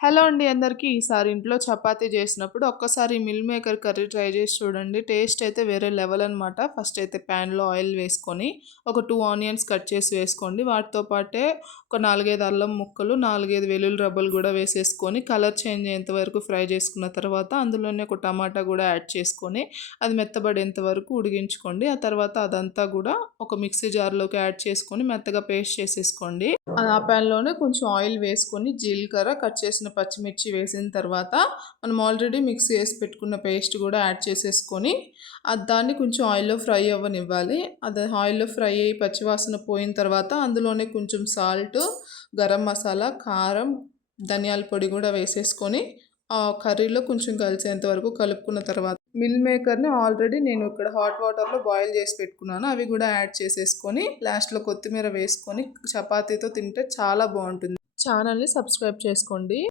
Hello అండి అందరికీ. ఈసారి ఇంట్లో చపాతీ చేసినప్పుడు ఒక్కసారి మిల్ మేకర్ కర్రీ ట్రై చేసి చూడండి. టేస్ట్ అయితే వేరే లెవెల్ అనమాట. ఫస్ట్ అయితే ప్యాన్‌లో ఆయిల్ వేసుకొని ఒక 2 ఆనియన్స్ కట్ చేసి వేసుకోండి. వాటితో పాటే ఒక 4, 5 అల్లం ముక్కలు, 4, 5 వెల్లుల్లి రెబ్బలు కూడా వేసేసుకొని కలర్ చేంజ్ అయ్యేంత వరకు ఫ్రై చేసుకున్న తర్వాత అందులోనే ఒక టమాటా కూడా యాడ్ చేసుకొని అది మెత్తబడేంత వరకు ఉడికించుకోండి. ఆ తర్వాత అదంతా కూడా ఒక మిక్సీ జార్‌లోకి యాడ్ చేసుకొని మెత్తగా పేస్ట్ చేసేసుకోండి. ఆ ప్యాన్‌లోనే కొంచెం ఆయిల్ వేసుకొని జీలకర్ర, కట్ చేసిన పచ్చిమిర్చి వేసిన తర్వాత మనం ఆల్రెడీ మిక్స్ చేసి పెట్టుకున్న పేస్ట్ కూడా యాడ్ చేసేసుకొని దాన్ని కొంచెం ఆయిల్‌లో ఫ్రై అవ్వనివ్వాలి. అది ఆయిల్‌లో ఫ్రై అయ్యి పచ్చివాసన పోయిన తర్వాత అందులోనే కొంచెం సాల్ట్, గరం మసాలా, కారం, ధనియాల పొడి కూడా వేసేసుకొని కర్రీలో కొంచెం కలిసేంత వరకు కలుపుకున్న తర్వాత మిల్ మేకర్‌ని ఆల్రెడీ నేను ఇక్కడ హాట్ వాటర్‌లో బాయిల్ చేసి పెట్టుకున్నాను. అవి కూడా యాడ్ చేసేసుకొని లాస్ట్‌లో కొత్తిమీర వేసుకొని చపాతీతో తింటే చాలా బాగుంటుంది. ఛానల్‌ని సబ్స్క్రైబ్ చేసుకోండి.